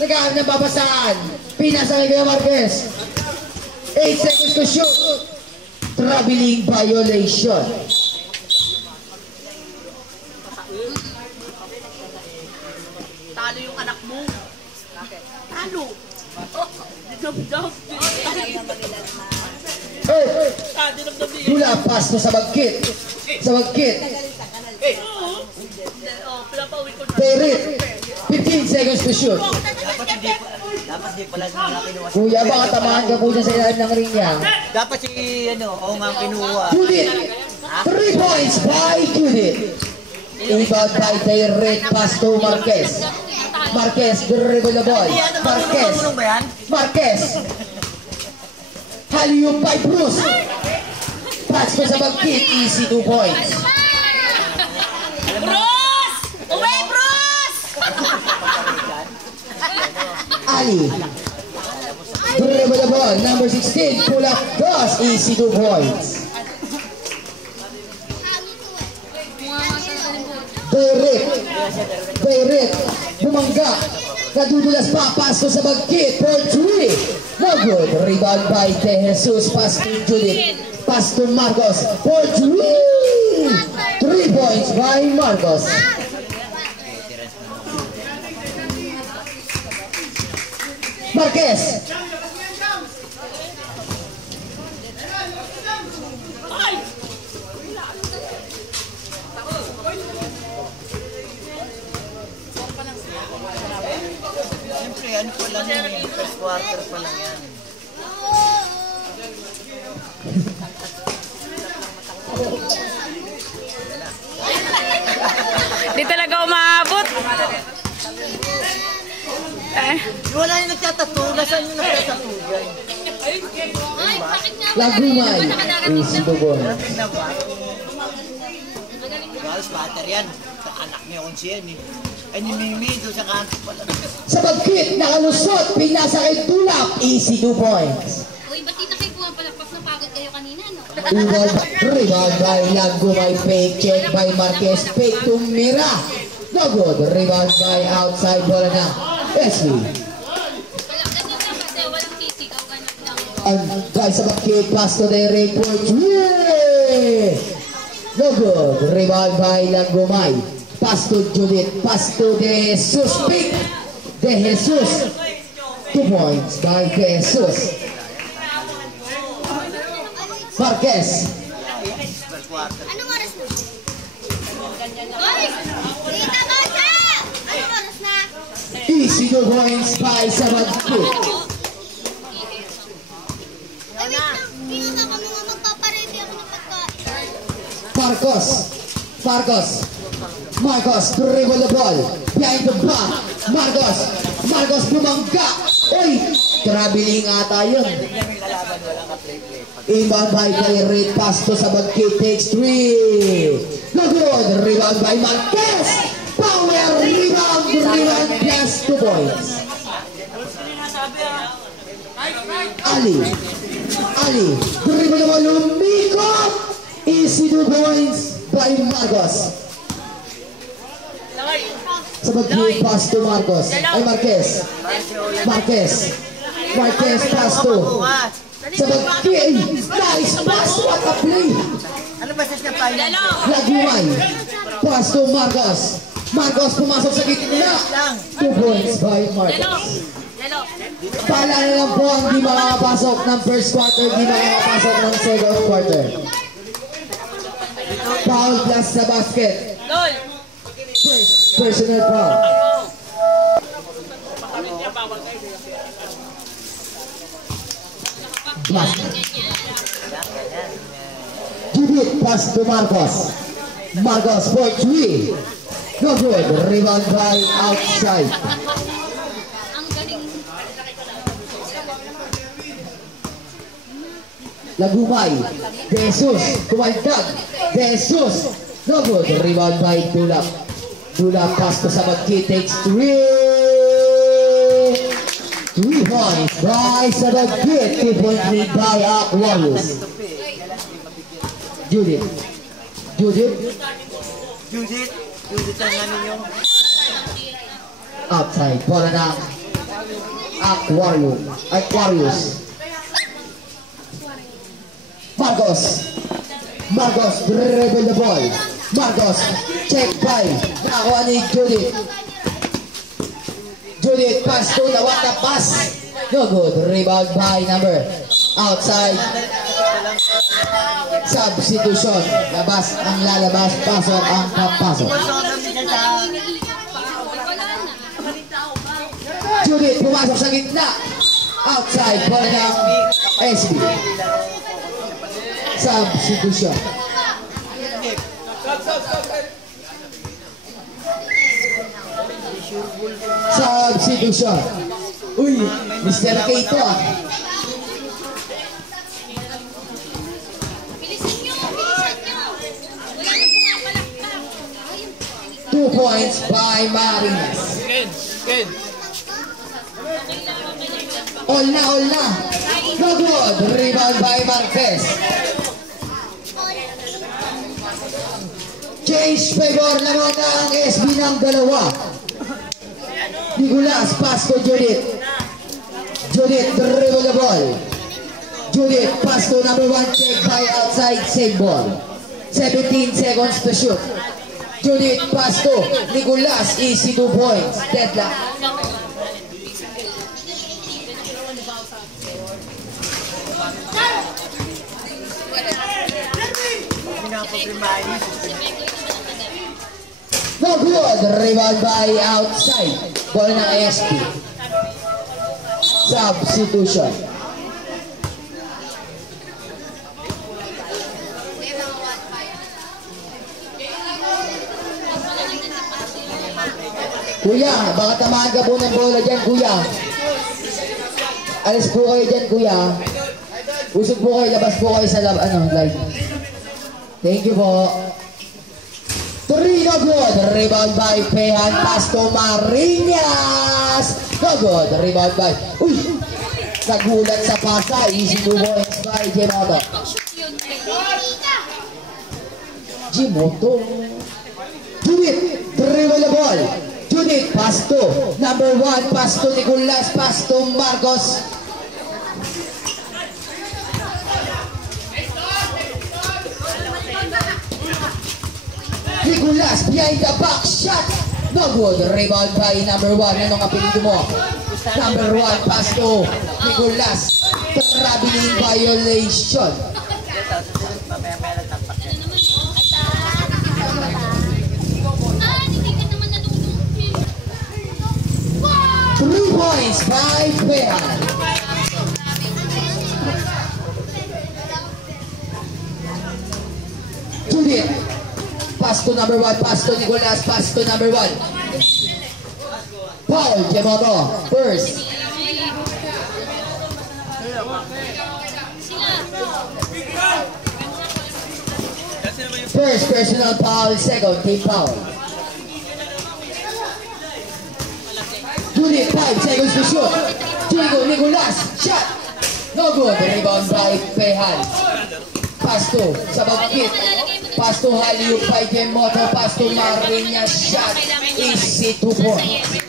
Nagkaan na babasaan. Pinasa kay Kuya Marquez. 8 seconds to shoot. Traveling violation. Talo yung anak mo. Talo. Dinamdam. Dula pass to sa bagkit. Sa bagkit. Perit. 15 seconds to shoot. Dapat di pala nila kinuha. Kuya, baka tamahan ka po dyan sa ilalim ng ring niya. Dapat si, oo nga kinuha. Judith! 3 points by Judith. Inbound by direct pass to Marquez. Marquez, dribble the ball. Marquez. Marquez. Halium by Bruce. Pass to sa bagkit. Easy 2 points. Bruce! Uwe, Bruce! Ali. Dribble the ball. Number 16. Pull up. Cross. Easy 2 points. Direct. Bumangga. Kadudulas pa. Pass to sa bagkit. For 3. No good. Rebound by De Jesus. Pass to Judith. Pass to Marcos. For 3. 3 points by Marcos. Marquez. Siyempre, ano pa lang yan, first quarter pa lang yan. Di talaga umaabot. Wala yung nagtatato, nasaan yung nagtatato dyan? Lagumay. Easy 2 points. Guys, batter yan. Anak niya kung siya eh. Ay, ni Mimi, doon sa kanto pala. Sa bagkit, nakalusot, pinasa kay Tulap, easy 2 points. Uy, ba't di na kayo pumapalakpak na pagod kayo kanina, no? Rebound by Lagumay, fake check by Marquez, fake to Mira. No good, rebound by outside, bola na. Esli. Ganyan lang kasi, walang physical, ganyan lang. And guys, sa bagkit, pass to the report. No good, rebound by Lagumay. Pass to Judith, pass to De Jesus, pick De Jesus. 2 points by De Jesus. Marquez. Anong oras na? Uy! Tita Masha! Anong oras na? Easy 2 points by Sabagkit. Ay, wait lang. Pinunta ka mga magpaparedy ako ng pagkain. Marcos, dribble the ball. Behind the back. Marcos bumangga. Uy! Traveling ata yun. Inbound by Direct. Pass to sa bagkit. Takes 3. No good. Rebound by Marquez. Power rebound. Plus 2 points. Ali. Dribble the ball. Lumikot. Easy 2 points by Marcos. Sa bagkit, pass to Marcos. Ay, Marquez pass to. Sa bagkit, nice pass. What a play. Ano ba siya pa yun? Lagumay. Pass to Marcos pumasok sa gitna. 2 points by Marcos. Paalala lang po ang di makakapasok ng first quarter, di makakapasok ng second quarter. Foul plus sa basket. First personal foul. Judith pass to Marcos for 3. No good. Rebound by outside. Ang galing. Lagumay. Jesus. Kumaltag. Jesus. No good. Rebound by Tulap. Tulap pass to sa bagkit. Takes 3. 3 points by sa bagkit. 2 point lead by Aquarius. Judith ang ano yung outside. Bola ng Aquarius. Marcos, dribble the ball. Marcos, check by. Nakakuha ni Judith. Judith, pass to the what the pass. No good. Rebound by number. Outside. Substitution. Labas ang lalabas. Pasok ang papasok. Judith, pumasok sa gitna. Outside. Ball ng SB. Substitution. Substitution. Uy, Mr. K ito ah. Bilisan nyo. Wala na pumapalakpak. 2 points by Marinas. All na. No good. Rebound by Marquez. Change favor naman ng SB ng dalawa. Nicolas, pass to Judith. Judith, dribble the ball. Judith, pass to number 1, check by outside, save ball. 17 seconds to shoot. Judith, pass to Nicolas, easy 2 points. Deadlock. No good. Rebound by outside. Ball ng ASP. Substitution. Kuya, baka tamaan ka po ng bola dyan, kuya. Alis po kayo dyan, kuya. Usog po kayo, labas po kayo sa live. Thank you po. 3 no good. Rebound by Pehan. Pass to Marinas. No good. Rebound by... Uy! Nagulat sa pasa. Easy 2 points by Jimoto. Judith. Dribble the ball. Judith. Pass to number 1. Pass to Nicolas. Pass to Marcos. Nicolas behind the back shot. No good. Rebound by number 1. Anong apelido mo? Number 1 pass to Nicolas. Traveling violation. 3 points by Pehan. Judith. Pass to number 1, pass to Nicolas, pass to number 1. Paul Jimoto, first. First personal foul, second team foul. Judith, 5 seconds to shoot. Diego Nicolas, shot. No good. Rebound by Pehan. Pass to sa bagkit. Pass to Haliup by Jimoto. Pass to Marinas, shot. Easy 2 points.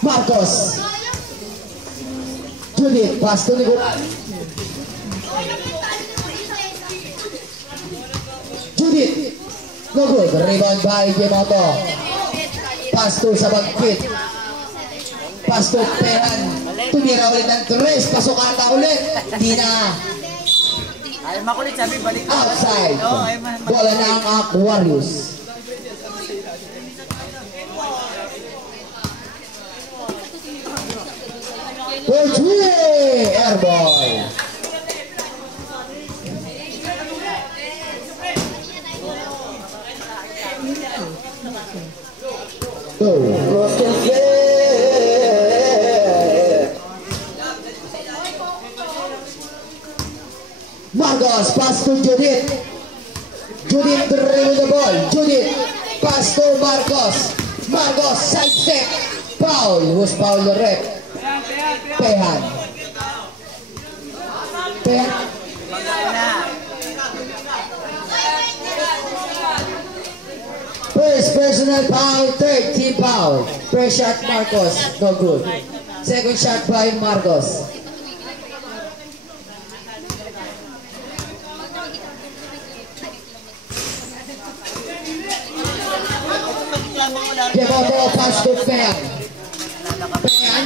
Marcos. Judith, pass to Nicolas. Judith. No good. Rebound by Jimoto. Pass to sa bagkit. Pass to Pehan. Tumira ulit ng 3. Pasok ata ulit. Hindi na. Ay, makulit sabi, balik ko. Outside. Bola ng Aquarius. Portway! Airball. Marcos, pass to Judith. Judith dribble the ball. Judith, pass to Marcos. Marcos, side step. Foul. Who's foul the rep? Pehan. Pehan. First personal foul, third team foul. First shot Marcos, no good. Second shot by Marcos. Give a ball pass to Fan. Fan.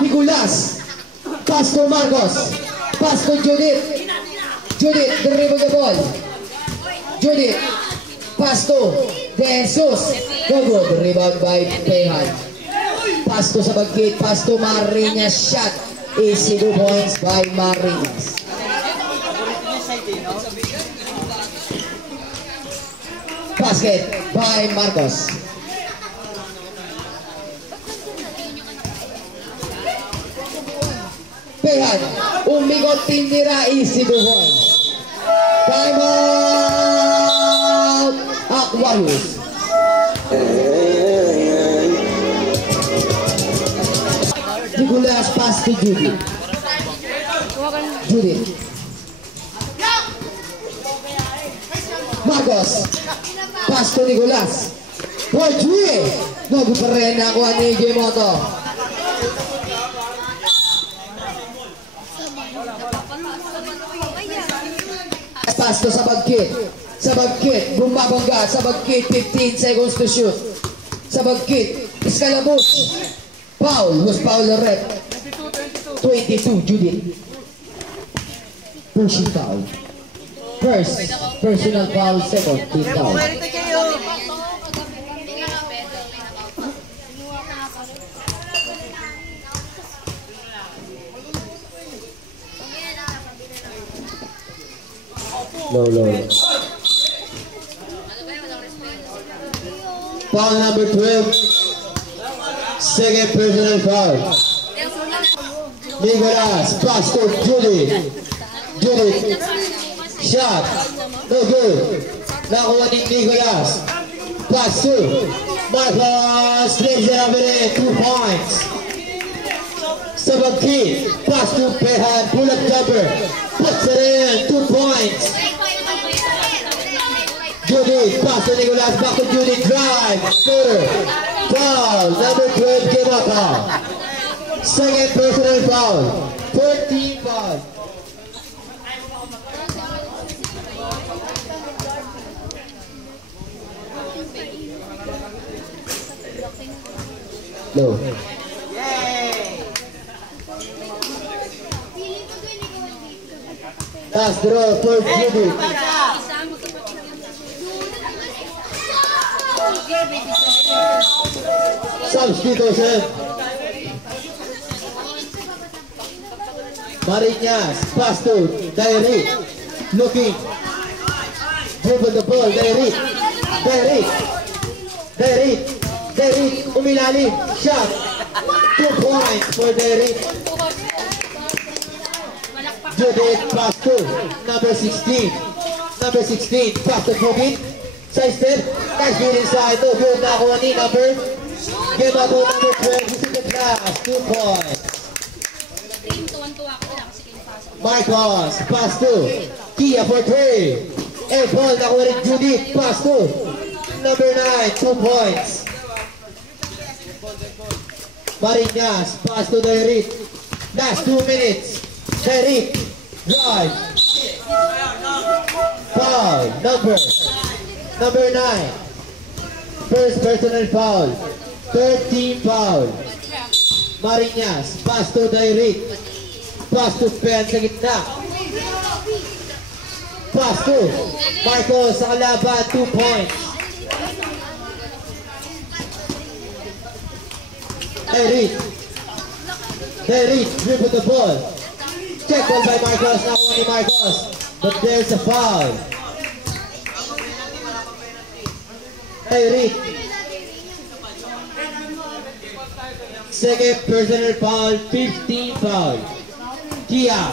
Nicolas. Pass to Marcos. Pass to Judith. Judith, dribble the ball. Judith. Pass to De Jesus. No good. Rebound by Pehan. Pass to Sabagkit. Pass to Marinas. Shot. Easy 2 points by Marinas. Basket by Marcos. Pehan, umigot tindira, easy 2 points. Time out! Aquarius. Nicolas pass to Judith. Judith. Marcos. Pass to Nicolas. Portue. Bago pa rin nakuha ni Gimoto. Pass to Sabagkit. Sabagkit. Bumabangga. Sabagkit. 15 seconds to shoot. Sabagkit. Escalabush. Foul. Was foul the rep. 22. Judith. Pushing foul. First. Personal foul. Second. Team foul. Low. Foul number 12. Second personal foul. Nicolas, pass to Judy. Judy, shot, no good. Nakuha ni Nicolas. Pass to Marcos, plays the number 2 points. Sabagkit, pass to Pehan, pull up jumper, puts it in, 2 points. Judy, pass to Nicolas, back to Judy, drive, scorer. Foul, number 12, Gimoto. Second personal foul. 14 foul. Low. Pass draw for Judy. Substitution. Marinas, pass to Dairit. Looking. Dribble the ball, Dairit. Dairit, umilalim. Shot. 2 points for Dairit. Judith, pass to number 16. Number 16, pass to Judith. Side step, nice feed inside. No good, nakuha ni number. Game up on number 12, this is the class. 2 points. Marcos, pass to Kia for 3. And ball, nakuha rin Judith, pass to number 9, 2 points. Marinas, pass to Dairit. Last 2 minutes. Dairit, drive. Foul, number 9. First personal foul. 13 foul. Marinas, pass to Dairit. Pass to Pen sa gitna. Pass to Marcos sa kalaban, 2 points. Dairit, dribble the ball. Check ball by Marcos, nakuha ni Marcos. But there's a foul. Dairit. Second personal foul, 15 foul. Kia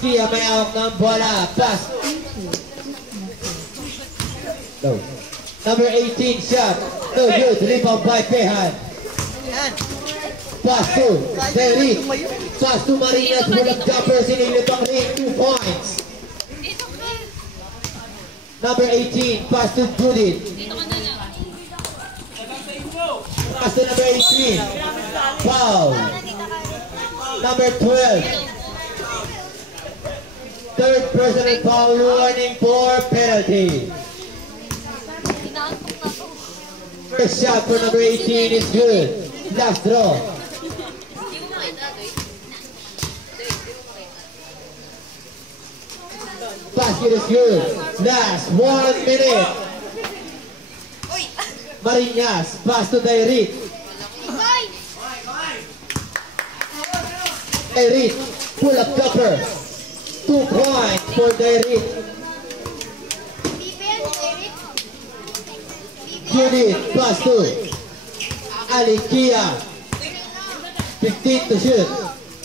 may hawak ng bola. Pass. No. Number 18 shot. No good. Rebound by Pehan. Pass to Derek. Pass to Marinas. Pull-up jumper. Sinilip ang ring. 2 points. Number 18. Pass to Judith. Pass to number 18. Foul. Number 12. Third personal foul warning for penalty. First shot for number 18 is good. Last draw. Basket is good. Last 1 minute. Marinas, pass to Dairit. Dairit, pull up jumper. 2 points for Dairit. Judith, pass to Alikia. 15 to shoot.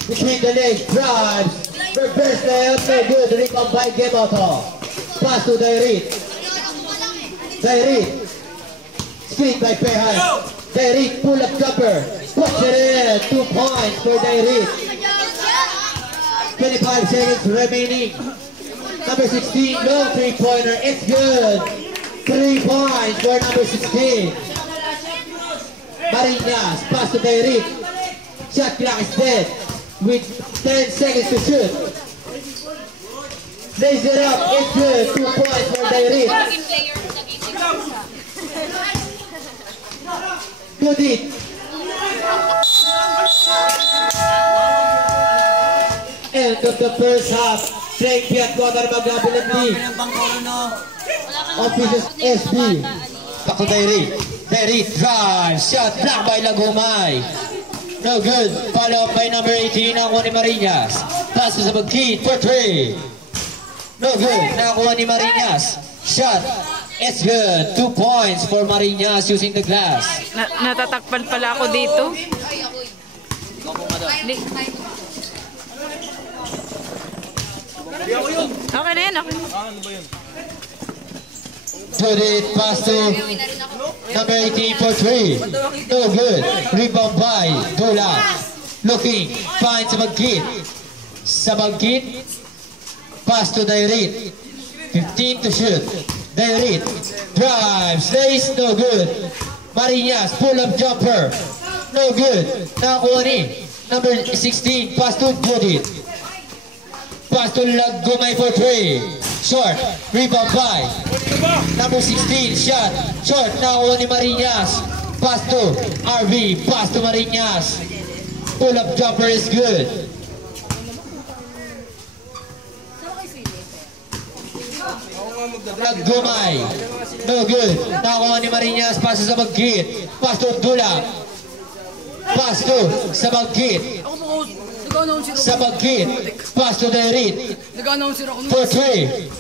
Between the legs, drives. Reverse layup, no good. Rebound by Gemoto. Pass to Dairit. Dairit. Screen by Pehan. Dairit, pull up jumper. Push it in. 2 points for Dairit. 25 seconds remaining. Number 16, no 3-pointer. It's good. 3 points for number 16. Marinas, pass to Dairit. Shot clock is dead with 10 seconds to shoot. Raise it up, it's good. 2 points for Dairit. Judith. End of the first half. Frank Piat Water magkabilang lead. Officers SB. Back to Dairit. Dairit drive. Shot blocked by Lagumay. No good. Follow up by number 18. Nakuha ni Marinas. Pass to sa Magkit for 3. No good. Nakuha ni Marinas. Shot. It's good. 2 points for Marinas using the glass. Natatakpan pala ako dito. Okay na yan, okay na. Judith, pass to number 18 for 3. No good. Rebound by Dula. Looking. Finds Magkit. Sa Magkit. Pass to Dairit. 15 to shoot. Dairit. Drives. Stays. No good. Marinas. Pull-up jumper. No good. Nakakuha ni number 16. Pass to Judith. Pass to Lagumay for 3. Short. Rebound by number 16. Shot. Short. Nakuha ni Marinas. Pass to RV. Pass to Marinas. Pull-up jumper is good. Lagumay. No good. Nakuha ni Marinas. Pass to sa Magkit. Pass to Dula. Pass to sa Magkit. Sa Magkit. Pass to Dairit. For 3.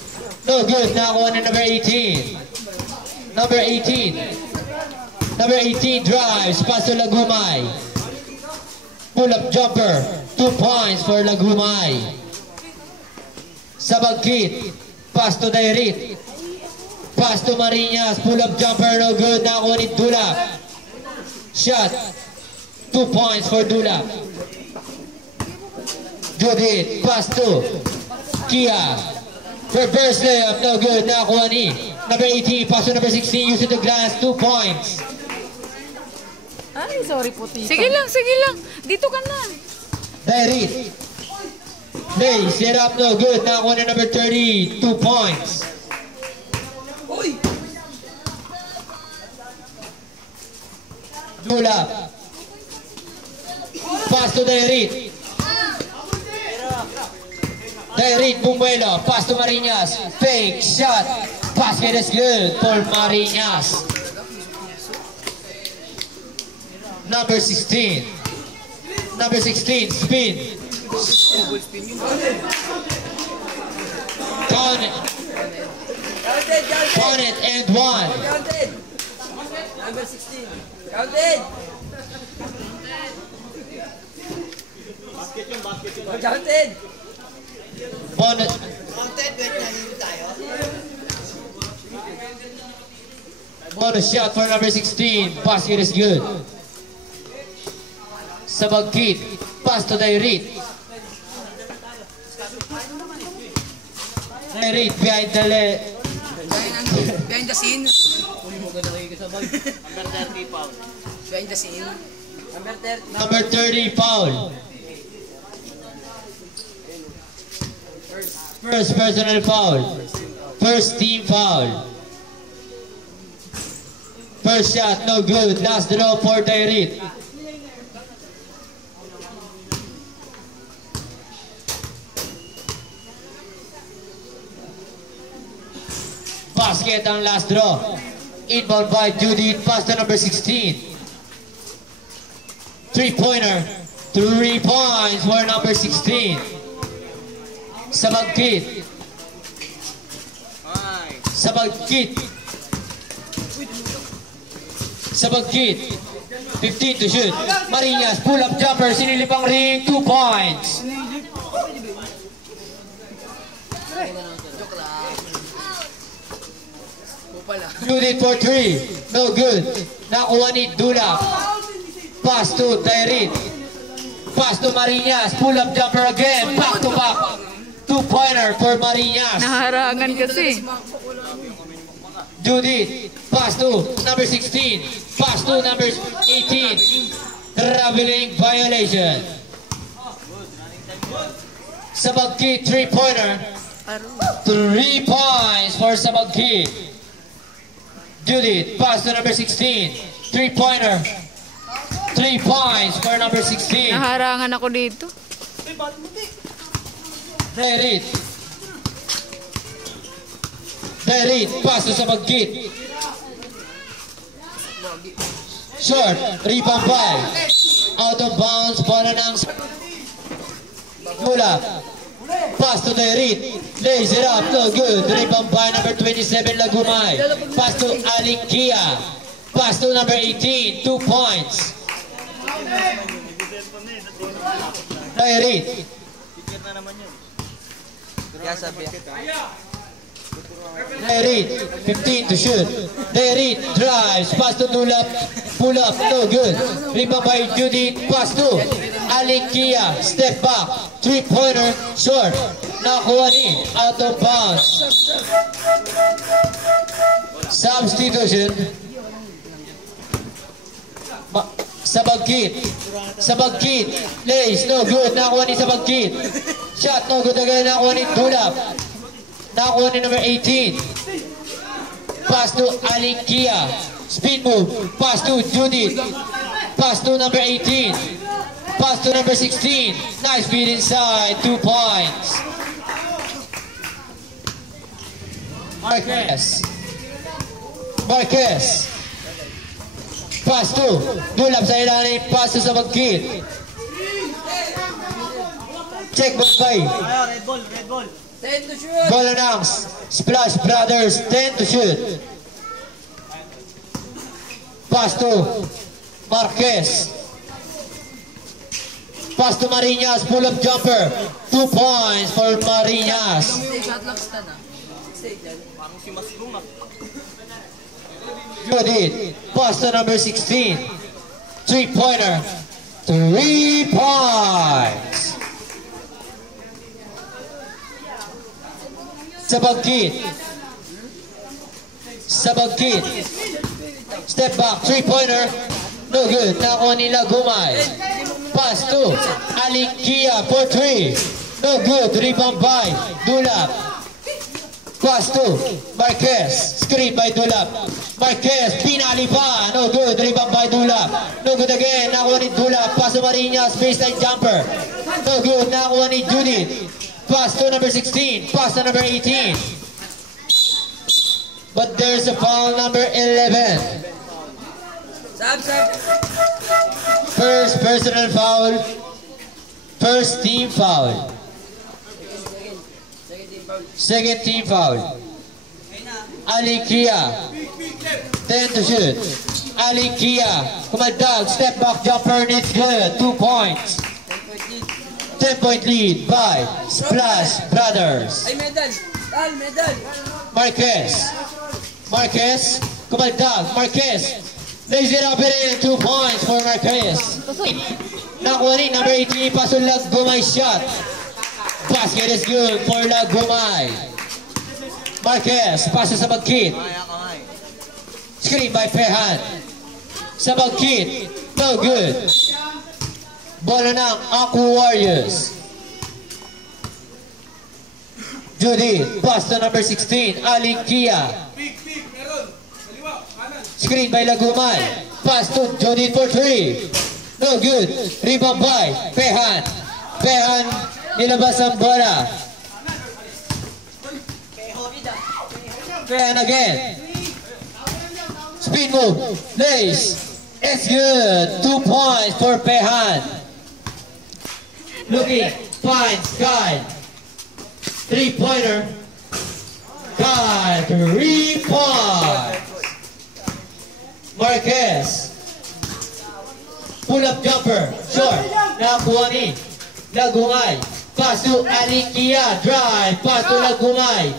No good. Nakakuha ni number 18. Number 18. Number 18 drives. Pass to Lagumay. Pull-up jumper. 2 points for Lagumay. Sa Magkit. Pass to Dairit. Pass to Marinas. Pull-up jumper. No good. Nakakuha ni Dula. Shot. 2 points for Dula. Judith, pass to Kia. Reverse layup, no good. Nakakuha ni number 18, pass to number 16, using the glass, 2 points. Ay, sorry po, tita. Sige lang. Dito ka na. Dairit. Lay, set up, no good. Nakakuha ni number 30, 2 points. Dula. Pass to Dairit. Dairit Bumuelo, pass to Marinas. Fake shot. Basket is good for Marinas. Number 16. Number 16, spin. Count it and 1. Number 16. Counted. Counted. Bonus. Bonus shot for number 16. Basket is good. Sabagkit. Pass to Dairit. Dairit behind the Behind the scene. Under 30 pound. Behind the scene. number 30 foul. First personal foul. First team foul. First shot, no good. Last draw for Dairit. Basket ang last draw. Inbound by Judith, pass to number 16. 3-pointer. 3 points for number 16. Sabagkit. Sabagkit. Sabagkit. 15 to shoot. Marinas, pull-up jumper, sinilip ang ring, 2 points. Judith for 3. No good. Nakuha ni Dulak. Pass to Dairit. Pass to Marinas. Pull-up jumper again. Back to back. 2-pointer for Marinas. Naharangan kasi. Judith. Pass to number 16. Pass to number 18. Traveling violation. Sabagkit 3-pointer. 3 points for Sabagkit. Judith, pass to number 16. 3-pointer. 3 points for number 16. Naharangan ako dito. Dairit. Dairit, pass to Sabagkit. Short, rebound by. Out of bounds, bola ng Mula. Pass to Dairit. Lays it up, no good. Rebound by number 27, Lagumay. Pass to Alikia. Pass to number 18, 2 points. Dairit. Dairit, 15 to shoot. Dairit drives, pass to Dulap, pull up, no good. Rebound by Judith, pass to Alikia, step back, 3-pointer, short. Nakuha ni, out of bounds. Substitution. Sabagkit. Sabagkit. Lays, no good. Nakuha ni Sabagkit. Shot, no good again. Nakuha ni Dulap. Nakuha ni number 18. Pass to Alikia. Spin move. Pass to Judith. Pass to number 18. Pass to number 16. Nice feed inside. 2 points. Marquez. Marquez. Pass to Dulap sa ilalim. Pass to Sabagkit. Check back by Red ball, red ball. Bola ng Splash Brothers, 10 to shoot. Pass to Marquez. Pass to Marinas, pull-up jumper. 2 points for Marinas. Judith, pass to number 16. 3-pointer. 3 points. Sabagkit. Sabagkit. Step back, 3-pointer. No good. Nakuha ni Lagumay. Pass to Alikia for 3. No good. Rebound by Dulap. Pass to Marquez. Screen by Dulap. Marquez, pinali pa. No good. Rebound by Dulap. No good again. Nakuha ni Dulap. Pass to Marinas. Baseline jumper. No good. Nakuha ni Judith. Pass to number 16. Pass to number 18. But there's a foul, number 11. First personal foul. First team foul. Second team foul. Alikia. 10 to shoot. Alikia. Kumaldag. Step back jumper. It's good. 2 points. 10-point lead by Splash Brothers. Medal. Marquez. Marquez. Kumaldag. Marquez. Lays it up and in. 2 points for Marquez. Nakuha ni number 18, paso Lagumay shot. Basket is good for Lagumay. Marquez, paso sa Bagkit. Screen by Pehan. Sa Bagkit, no good. Bola ng Aku Warriors. Judy, pass to number 16, Aling Kia. Screen by Lagumay. Pass to Judy for 3. No good. Rebound by Pehan. Pehan, nilabas ang bola. Pehan again. Speed move. Lace. It's good. 2 points for Pehan. Looking. Finds Kyle. 3-pointer. Kyle. 3 points. Marquez. Pull-up jumper. Short. Nakuha ni Lagumay. Pass to Alikia. Drive. Pass to Lagumay.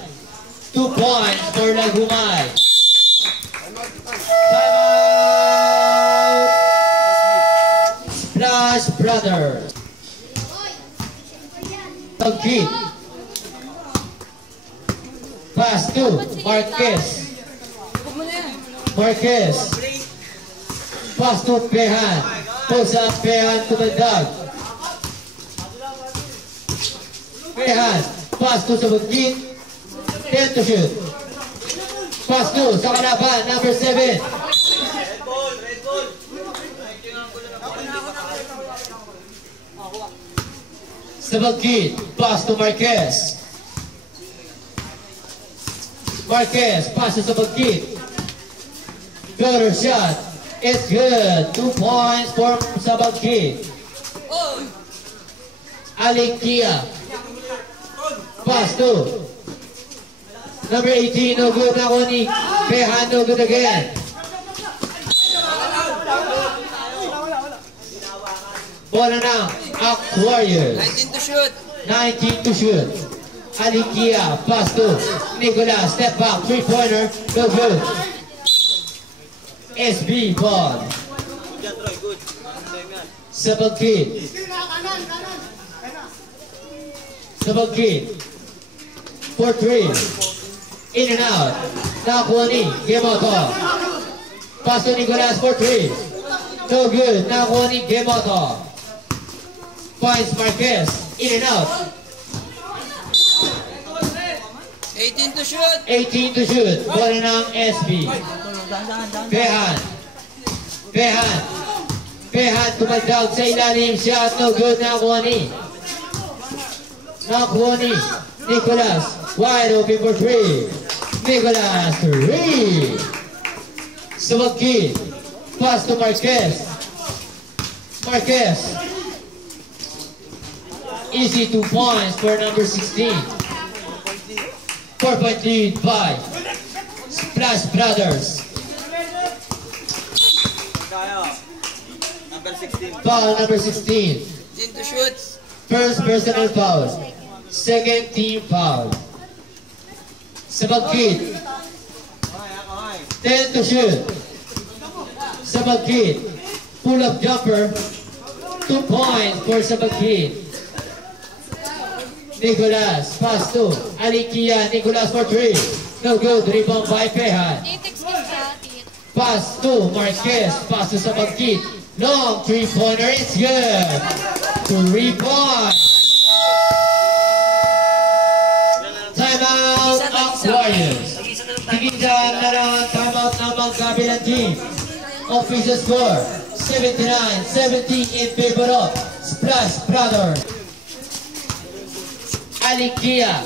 2 points for Lagumay. Timeout. Splash Brothers. Bagkit. Pass to Marquez. Marquez. Pass to Pehan. Post up Pehan to the dog. Pehan. Pass to Bagkit. 10 to shoot. Pass to sa kalaban, number 7. Sa Bagkit. Pass to Marquez. Marquez. Pass to sa Bagkit. Floater shot. It's good. 2 points for Sabagkit. Alikia. Pass to number 18. No good. Nakuha ni Pehan. No good again. Bola ng Warriors. 19 to shoot. 19 to shoot. Alikia. Pass to Nicolas. Step back. 3-pointer. No good. SB ball. Sabagkit. Sabagkit. For 3. In and out. Nakuha ni Gemoto. Pass to Nicolas for 3. No good. Nakuha ni Gemoto. Finds Marquez. In and out. 18 to shoot. 18 to shoot. Bola ng SB. Pehan. Pehan. Pehan tumadawag sa ilalim. Shot. No good. Nakuha ni Nicolas. Wide open for 3. Nicolas. 3. Sabagkit. Pass to Marquez. Marquez. Easy 2 points for number 16. 4-point lead by Splash Brothers. Foul number 16. 18 to shoot. First personal foul. Second team foul. Sabagkit. 10 to shoot. Sabagkit. Pull-up jumper. 2 points for Sabagkit. Nicolas. Pass to Alikia. Nicolas for 3. No good. Rebound by Pehan. Pass to Marquez. Pass to Sabagkit. Long 3-pointer. It's good. 3 points. Timeout of Warriors. Tigisan na lang timeout ng magkabilang team. Official score 79-17 in favor of Splash Brothers. Alikia.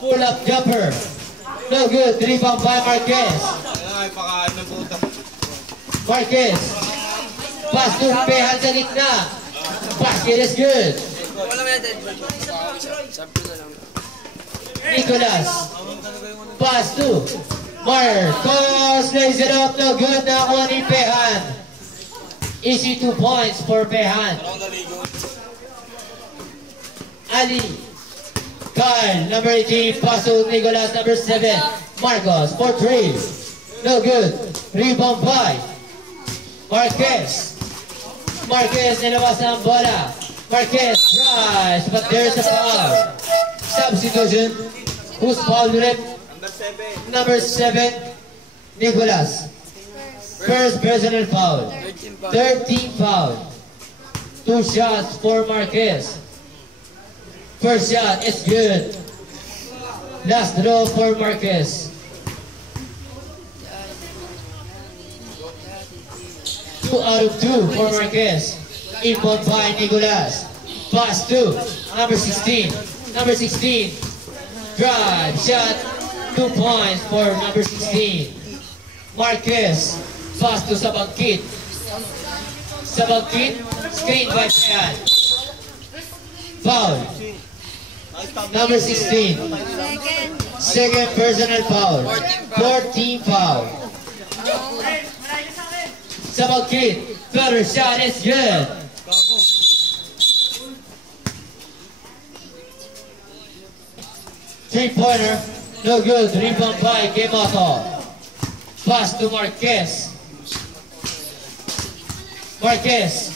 Pull up jumper. No good. Rebound by Marquez. Marquez. Pass to Pehan sa gitna. Basket is good. Nicolas. Pass to Marcos. Lays it up. No good. Nakuha ni Pehan. Easy 2 points for Pehan. Ali. Kyle, number 18. Pass to Nicolas, number 7. Marcos for 3. No good. Rebound by Marquez. Marquez nilabas ang bola. Marquez tries, but there's a foul. Substitution. Who's fouled with it? Number 7. Nicolas. First personal foul. 13 foul. 2 shots for Marquez. First shot is good. Last draw for Marquez. 2 out of 2 for Marquez. Inbound by Nicolas. Pass to number 16. Number 16. Drive. Shot. 2 points for number 16. Marquez. Pass to Sabangkit. Sabangkit. Screen by Pehan. Foul. Number 16. Second personal foul. 14 foul. Sabangkit. Third shot is good. Three-pointer. No good. Rebound by Kemoto. Pass to Marquez. Marquez.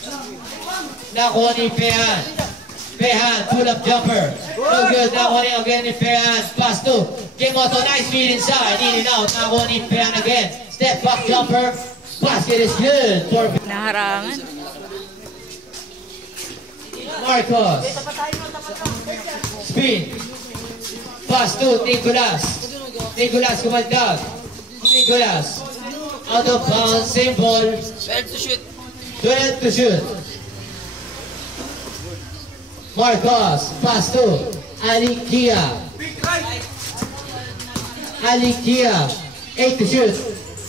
Nakuha ni Pehan. Pehan, pull-up jumper. No good. Nakuha ni again ni Pehan. Pass to Kemoto. Nice feed inside. In and out. Nakuha ni Pehan again. Step back jumper. Basket is good for Naharangan. Marcos. Spin. Pass to Nicolas. Nicolas kumaldag. Nicolas. Out of bounds. Same ball. 12 to shoot. 12 to shoot. Marcos. Pass to Alikia. Alikia. 8 to shoot.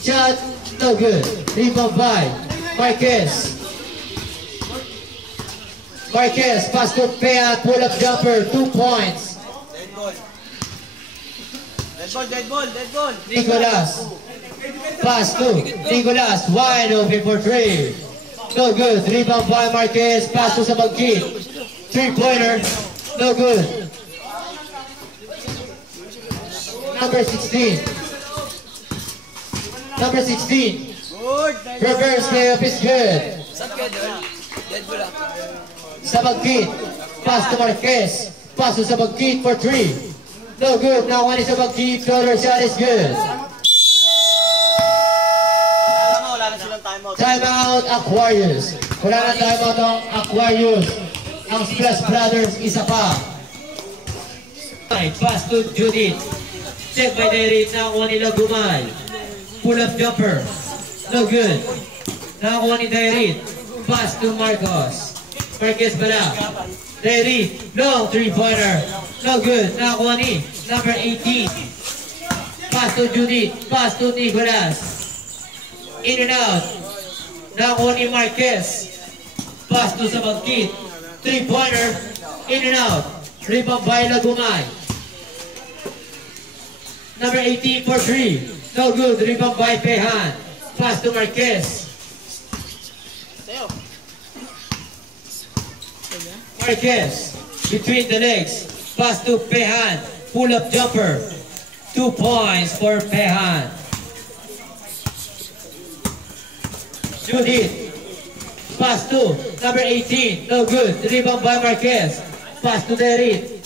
Shot. No good. Rebound by Marquez. Marquez. Pass to Peha. Pull up jumper. 2 points. Dead ball. Nicolas. Pass to Nicolas. Wide open for 3. No good. Rebound by Marquez. Pass to Sabangkit. 3-pointer. No good. Number 16. Number 16. Reverse layup is good. Saan ka doon? Dead ball lang. Sabangkit. Pass to Marquez. Pass to Sabangkit for 3. No good. Now one is Sabangkit. Floater shot is good. Wala na silang timeout. Timeout Aquarius. Wala na timeout ang Aquarius. Ang Splash Brothers isa pa. Pass to Judith. Check by Derek. Nakuha nila Gumay. Pull up jumper. No good. Nakuha ni Derek. Pass to Marcos. Marquez bala. Derek. Long 3-pointer. No good. Nakuha ni number 18. Pass to Judith. Pass to Nicolas. In and out. Nakuha ni Marquez. Pass to Sabangkit. 3-pointer. In and out. Rebound by Lagumay. Number 18 for 3. No good. Rebound by Pehan. Pass to Marquez. Marquez. Between the legs. Pass to Pehan. Pull up jumper. 2 points for Pehan. Judith. Pass to number 18. No good. Rebound by Marquez. Pass to Derek.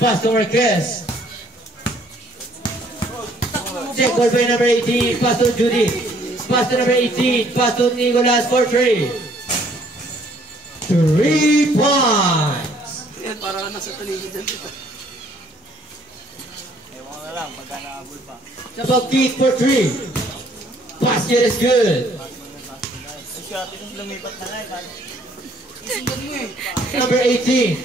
Pass to Marquez. Check ball by number 18. Pass to Judith. Pass to number 18. Pass to Nicolas for 3. 3 points. Yan, parang nasa paligid dyan. Ewan ko na lang pagka nakabul pa. Sabangkit for 3. Basket is good. Shot yung lumipat na nga. Number 18.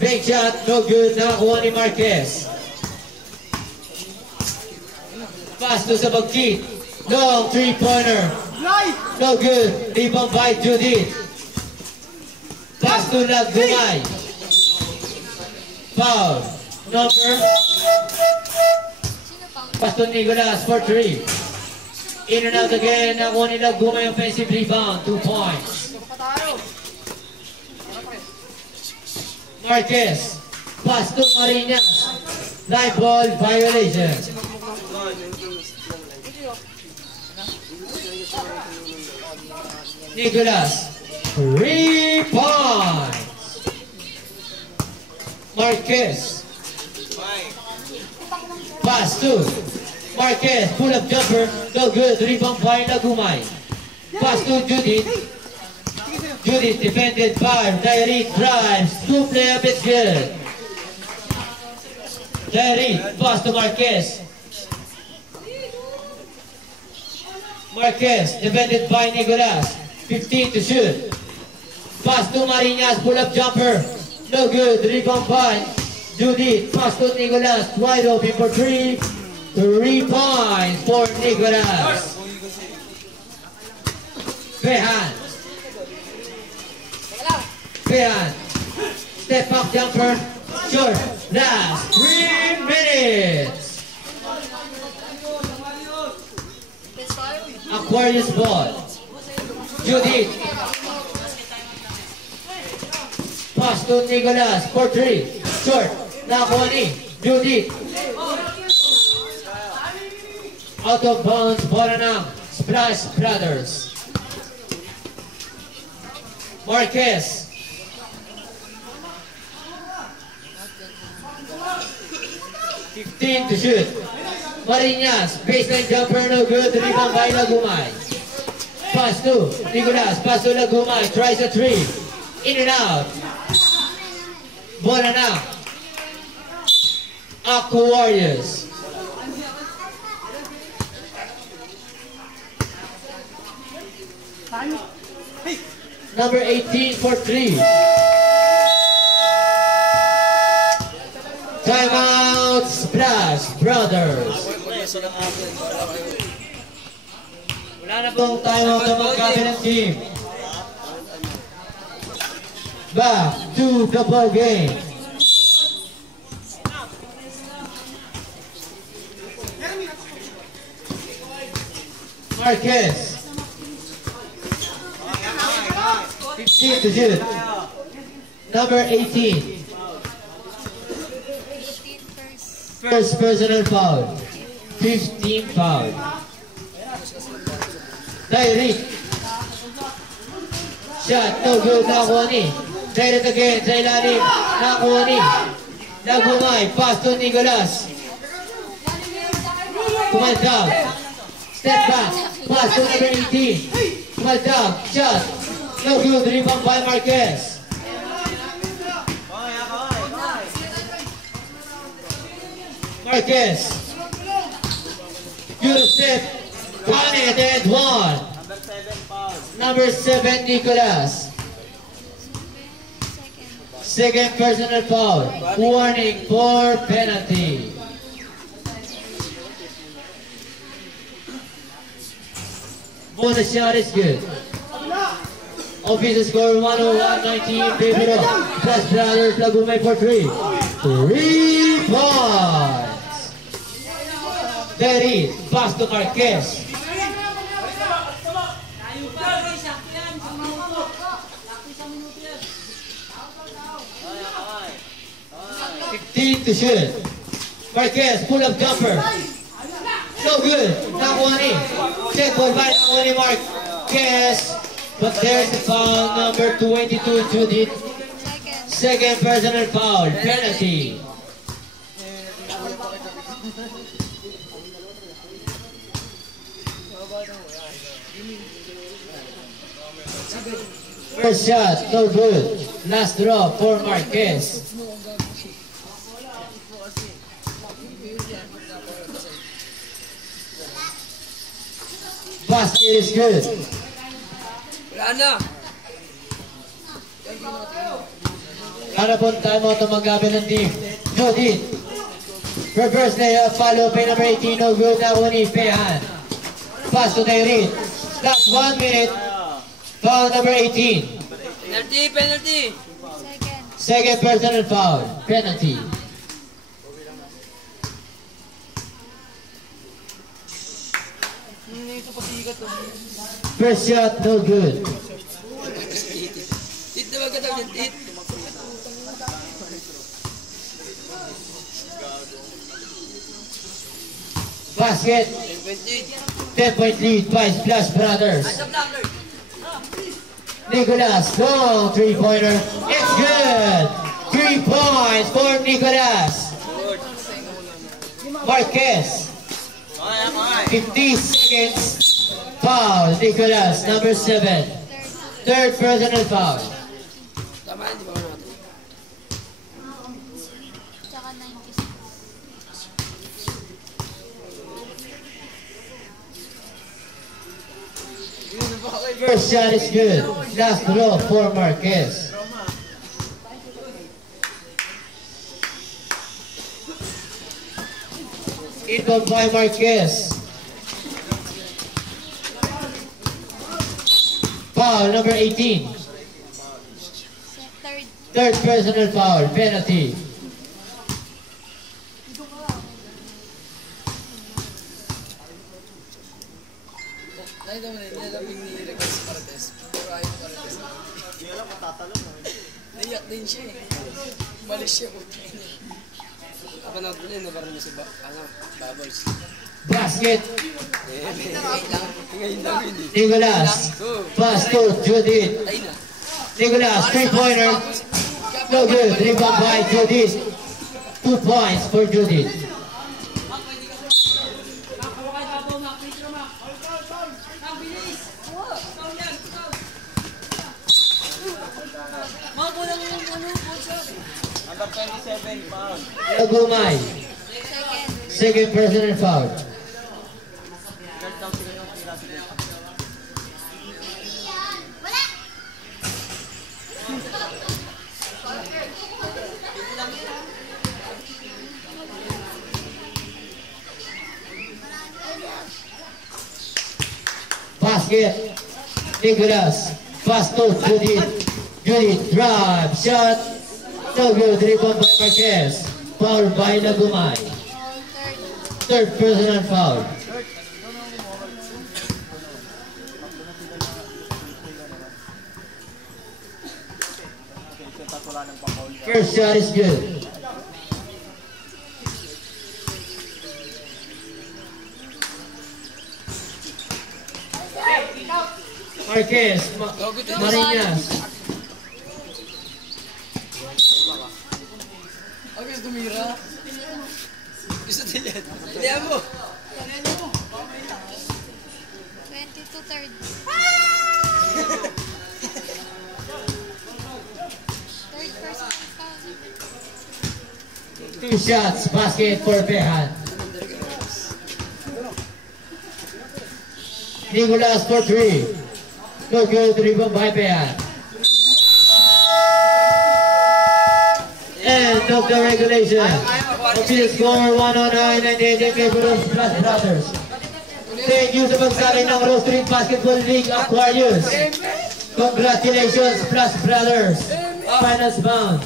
Bank shot. No good. Nakakuha ni Marquez. Pass to Sabangkit. Long 3-pointer. No good. Rebound by Judith. Pass to Lagumay. Foul. Number. Pass to Nicolas for 3. In and out again. Nakuha ni Lagumay offensive rebound. 2 points. Marquez. Pass to Marinas. Live ball violation. Nicolas. 3 points. Marquez. Pass to Marquez. Pull up jumper. No good. Rebound by Lagumay. Pass to Judith. Judith defended by Diary. Drives. 2 play up. It's good. Diary. Pass to Marquez. Marquez defended by Nicolas. 15 to shoot. Pass to Marinas. Pull up jumper. No good. Rebound by Judith. Pass to Nicolas. Wide open for 3. 3 points for Nicolas. Behan. Behan. Step up jumper. Short. Last 3 minutes. Aquarius ball. Judith. Pass to Nicolas for 3. Short. Nakuha ni Judith. Out of bounds. Bola ng Splash Brothers. Marquez. To shoot. Marinas, baseline jumper, no good. Rebound by Lagumay. Pass to Nicolas, pass to Lagumay, tries a 3. In and out. Bola na. Aqua Warriors. Number 18 for 3. Timeout, Splash Brothers. Wala na pong timeout na magkabilang team. Back to the ball game. Marquez. 15 to shoot. Number 18. First personal foul. 15 foul. Diary. Shot, no good. Nakuha ni. Direct again sa ilalim. Nakuha ni. Lagumay. Pass to Nicolas. Kumaldab. Step back. Pass to number 18. Kumaldab. Shot. No good. Rebound by Marquez. Marquez. Good step. Got it and 1. Number 7, Nicolas. Second personal foul. Warning for penalty. Bonus shot is good. Official score 101-19 in favor of Splash Brothers. Lagumay for 3. 3 points. There is pass to Marquez. To shoot. Marquez, pull up jumper. No good. Nakuha ni. Check ball by nakuha ni Marquez. But there's the foul, number 22, Judith. Second personal foul, penalty. First shot, no good. Last draw for Marquez. Basket is good. Wala pong timeout ang maggabi ng team. Judith. Reverse layup, follow by number 18, no good. Nakuha ni Pehan. Pass to Nairin. Last 1 minute. Foul number 18. Penalty. Second personal foul. Penalty. First shot, no good. Basket. 10-point lead by Splash Brothers. Nicolas, long 3-pointer. It's good. 3 points for Nicolas. Marquez. 50 seconds. Foul. Nicolas, number 7. Third personal foul. Tama yan, di ba natin? Tsaka 96. First shot is good. Last throw for Marquez. Inbound by Marquez. Foul number 18. Third. Third personal foul. Penalty. Nakita mo na, hindi alam yung ni-request para test. Pero ayaw para test. Hindi alam kung tatalon. Naiyak din siya eh. Balik siya po. Kapanood ko niya, nabaran niya si Bubbles. Basket. Ngayon lang yun eh. Nicolas. Pass to Judith. Ay na. Nicolas, 3-pointer. No good. Rebound by Judith. 2 points for Judith. Number 27, foul. Lagumay. Second personal foul. Wala! Basket. Nicolas. Pass to Judith. Judith drive. Shot. No good. Rebound by Marquez. Foul by Lagumay. Third. Third personal foul. First shot is good. Marquez, Marinas. Ang gusto tumira. Gusto din yan. Hindi mo. 22 third. Third person foul. 2 shots, basket for Behan. Nicolas for 3. No good, rebound by Behan. End of the regulation. Official score 109 and 8 in favor of Plus Brothers. Thank you sa pagsali ng Rose Street Basketball League Aquarius. Congratulations Plus Brothers. Finals bound.